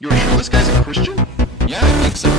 You're sure this guy's a Christian? Yeah, I think so.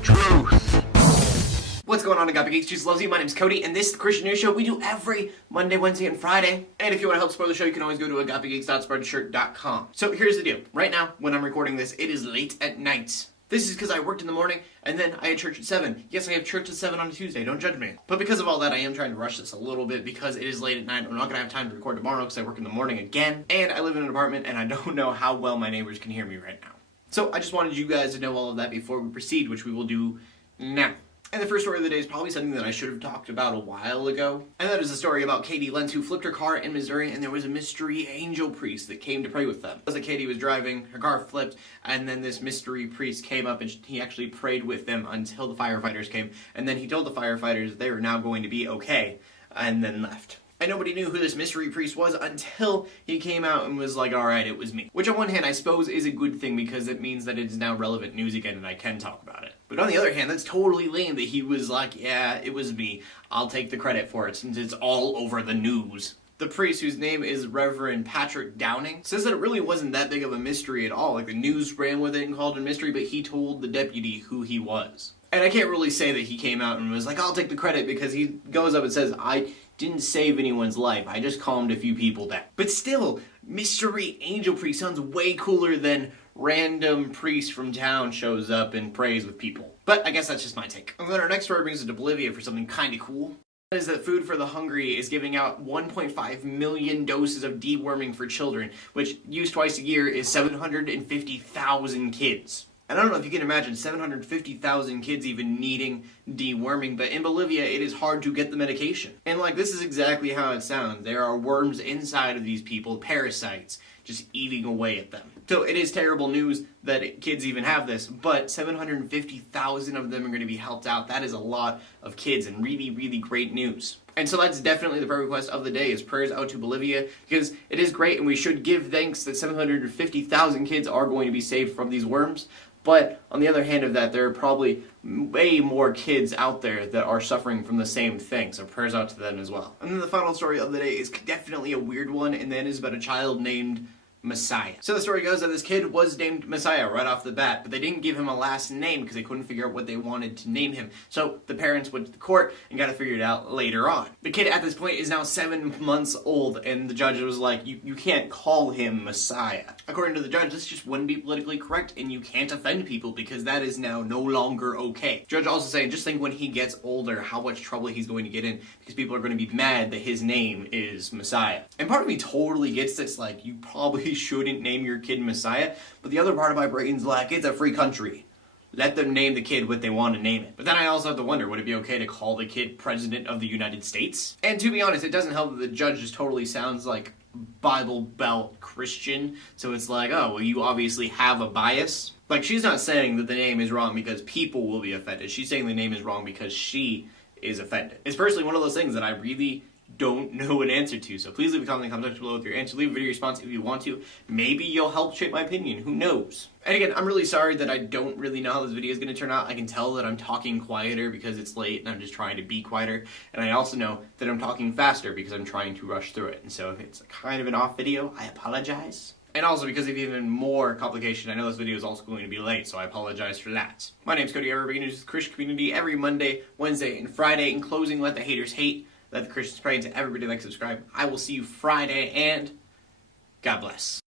Truth. What's going on, Agape Geeks? Jesus loves you. My name's Cody, and this is the Christian News Show we do every Monday, Wednesday, and Friday. And if you want to help support the show, you can always go to agapegeeks.spreadshirt.com. So here's the deal. Right now, when I'm recording this, it is late at night. This is because I worked in the morning, and then I had church at 7. Yes, I have church at 7 on a Tuesday, don't judge me. But because of all that, I am trying to rush this a little bit because it is late at night. I'm not going to have time to record tomorrow because I work in the morning again. And I live in an apartment, and I don't know how well my neighbors can hear me right now. So I just wanted you guys to know all of that before we proceed, which we will do now. And the first story of the day is probably something that I should have talked about a while ago. And that is a story about Katie Lentz, who flipped her car in Missouri, and there was a mystery angel priest that came to pray with them. As Katie was driving, her car flipped, and then this mystery priest came up and he actually prayed with them until the firefighters came. And then he told the firefighters they were now going to be okay, and then left. And nobody knew who this mystery priest was until he came out and was like, alright, it was me. Which on one hand, I suppose is a good thing because it means that it is now relevant news again and I can talk about it. But on the other hand, that's totally lame that he was like, yeah, it was me. I'll take the credit for it since it's all over the news. The priest, whose name is Reverend Patrick Downing, says that it really wasn't that big of a mystery at all. Like, the news ran with it and called it a mystery, but he told the deputy who he was. And I can't really say that he came out and was like, I'll take the credit, because he goes up and says, I didn't save anyone's life, I just calmed a few people down. But still, mystery angel priest sounds way cooler than random priest from town shows up and prays with people. But I guess that's just my take. And then our next story brings us to Bolivia for something kinda cool. That is that Food for the Hungry is giving out 1.5 million doses of deworming for children, which used twice a year is 750,000 kids. And I don't know if you can imagine 750,000 kids even needing deworming, but in Bolivia it is hard to get the medication. And like, this is exactly how it sounds. There are worms inside of these people, parasites, just eating away at them. So it is terrible news that kids even have this, but 750,000 of them are going to be helped out. That is a lot of kids and really, really great news. And so that's definitely the prayer request of the day, is prayers out to Bolivia, because it is great and we should give thanks that 750,000 kids are going to be saved from these worms. But on the other hand of that, there are probably way more kids out there that are suffering from the same thing, so prayers out to them as well. And then the final story of the day is definitely a weird one, and that is about a child named Messiah. So the story goes that this kid was named Messiah right off the bat, but they didn't give him a last name because they couldn't figure out what they wanted to name him. So the parents went to the court and got it figured out later on. The kid at this point is now 7 months old, and the judge was like, you can't call him Messiah. According to the judge, this just wouldn't be politically correct, and you can't offend people because that is now no longer okay. Judge also saying, just think when he gets older, how much trouble he's going to get in because people are going to be mad that his name is Messiah. And part of me totally gets this, like, you probably shouldn't name your kid Messiah, but the other part of my brain's like, it's a free country. Let them name the kid what they want to name it. But then I also have to wonder, would it be okay to call the kid President of the United States? And to be honest, it doesn't help that the judge just totally sounds like Bible Belt Christian, so it's like, oh, well, you obviously have a bias. Like, she's not saying that the name is wrong because people will be offended. She's saying the name is wrong because she is offended. It's personally one of those things that I really don't know an answer to, so please leave a comment in the comment section below with your answer. Leave a video response if you want to. Maybe you'll help shape my opinion, who knows? And again, I'm really sorry that I don't really know how this video is going to turn out. I can tell that I'm talking quieter because it's late and I'm just trying to be quieter, and I also know that I'm talking faster because I'm trying to rush through it. And so if it's kind of an off video, I apologize. And also because of even more complication, I know this video is also going to be late, so I apologize for that. My name's Cody, I begin news with the Christian community every Monday, Wednesday, and Friday. In closing, let the haters hate. Let the Christians pray, and to everybody like, subscribe. I will see you Friday, and God bless.